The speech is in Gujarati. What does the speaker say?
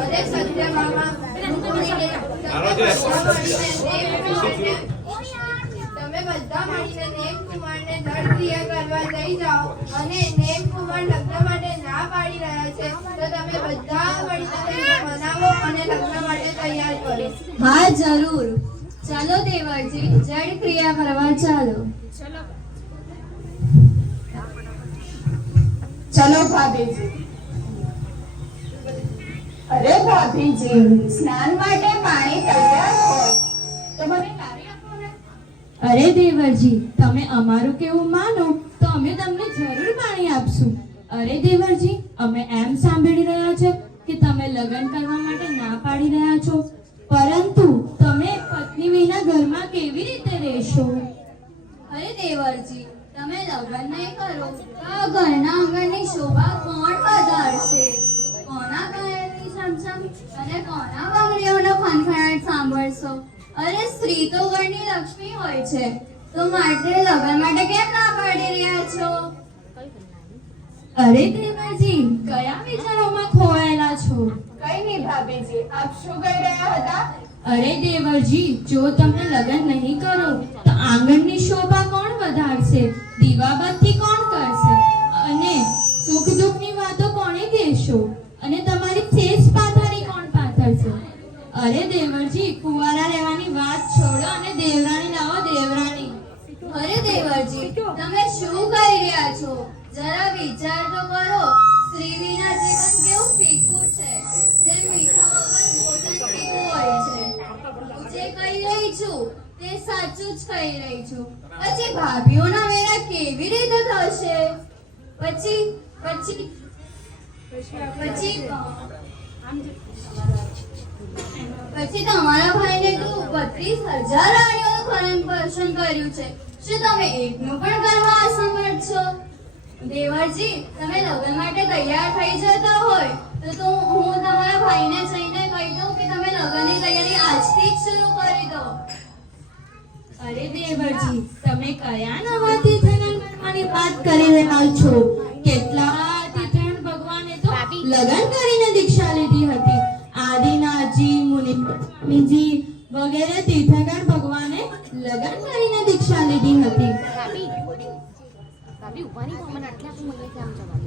અરે સત્ય મામા, તમે બધા મળીને નેમકુમારને દળ ક્રિયા કરવા લઈ જાઓ અને નેમકુમાર લગ્ન માટે ના પાડી રહ્યા છે તો તમે બધા મળીને તેને મનાવો અને લગ્ન માટે તૈયાર કરો. હા જરૂર. ચાલો દેવરજી, જળ ક્રિયા કરવા ચાલો. ચલો ભાભીજી. અરે ભાભીજી, સ્નાન માટે પાણી તૈયાર હોય તો મને લાવી આપો ને. અરે દેવરજી, તમે અમારું કેવું માનો તો અમે તમને જરૂર પાણી આપશું. અરે દેવરજી, અમે એમ સાંભળી રહ્યા છે કે તમે લગ્ન કરવા માટે ના પાડી રહ્યા છો, પરંતુ તમે પત્ની વિના ઘરમાં કેવી રીતે રહેશો? અરે દેવરજી, તમે લગ્ન નહીં કરો તો ઘરના આંગણની શોભા કોણ વધારશે? કોના પાયલની છમછમ અને કોના બંગડીઓનો ખણખણાટ સાંભળશો? અરે સ્ત્રી તો ઘરની લક્ષ્મી હોય છે, તો માટે લગ્ન માટે કેમ ના પાડી રહ્યા છો? અરે દેવરજી, કયા વિચારોમાં ખોવાયેલા છો? કઈ નહીં ભાભીજી, આપ શું કહી રહ્યા હતા? અરે દેવરજી, જો તમે લગ્ન નહીં કરો તો આંગણની શોભા કોણ વધારશે? દીવાબત્તી કોણ કરશે? અને સુખ દુઃખની વાતો કોણે કહેશો? અને તમારી સેજ પાથરી કોણ પાથરશે? અરે દેવરજી, કુંવારા રહેવાની વાત છોડો અને દેવરાણી લાવો, દેવરાણી. અરે દેવરજી, તમે શું કહી રહ્યા છો? જરા વિચાર તો કરો. સ્ત્રી વિના જીવન કેવું ફીકું છે, જેમ મીઠા વગર ભોજન ફીકું હોય છે. હું જે કહી રહી છું તે સાચું જ કહી રહી છું. પછી ભાભીઓના વેરા કેવી રીતે થશે? પછી પછી પછી પછી તમારા ભાઈને તો 32,000 રાણીઓનું ભરણ પોષણ કર્યું છે. શું તમે એકનું પણ કરવા અસમર્થ છો? દેવરજી, તમે લગ્ન માટે તૈયાર થઈ જતા હોય તો હું તમારા ભાઈને જઈને કહી દઉં કે તમે લગ્નની તૈયારી આજથી જ શરૂ કરી દો. અરે દેવરજી, તમે કયા નવા તીર્થંકર કરવાની વાત કરી રહ્યા છો? કેટલા તીર્થંકર ભગવાને તો લગ્ન કરીને દીક્ષા લીધી હતી. આદિનાથજી, મુનિજી વગેરે તીર્થંકર ભગવાને લગ્ન કરીને દીક્ષા લીધી હતી. ભાભી ઉભાની તો મને આટલા મળે કે આમ જવા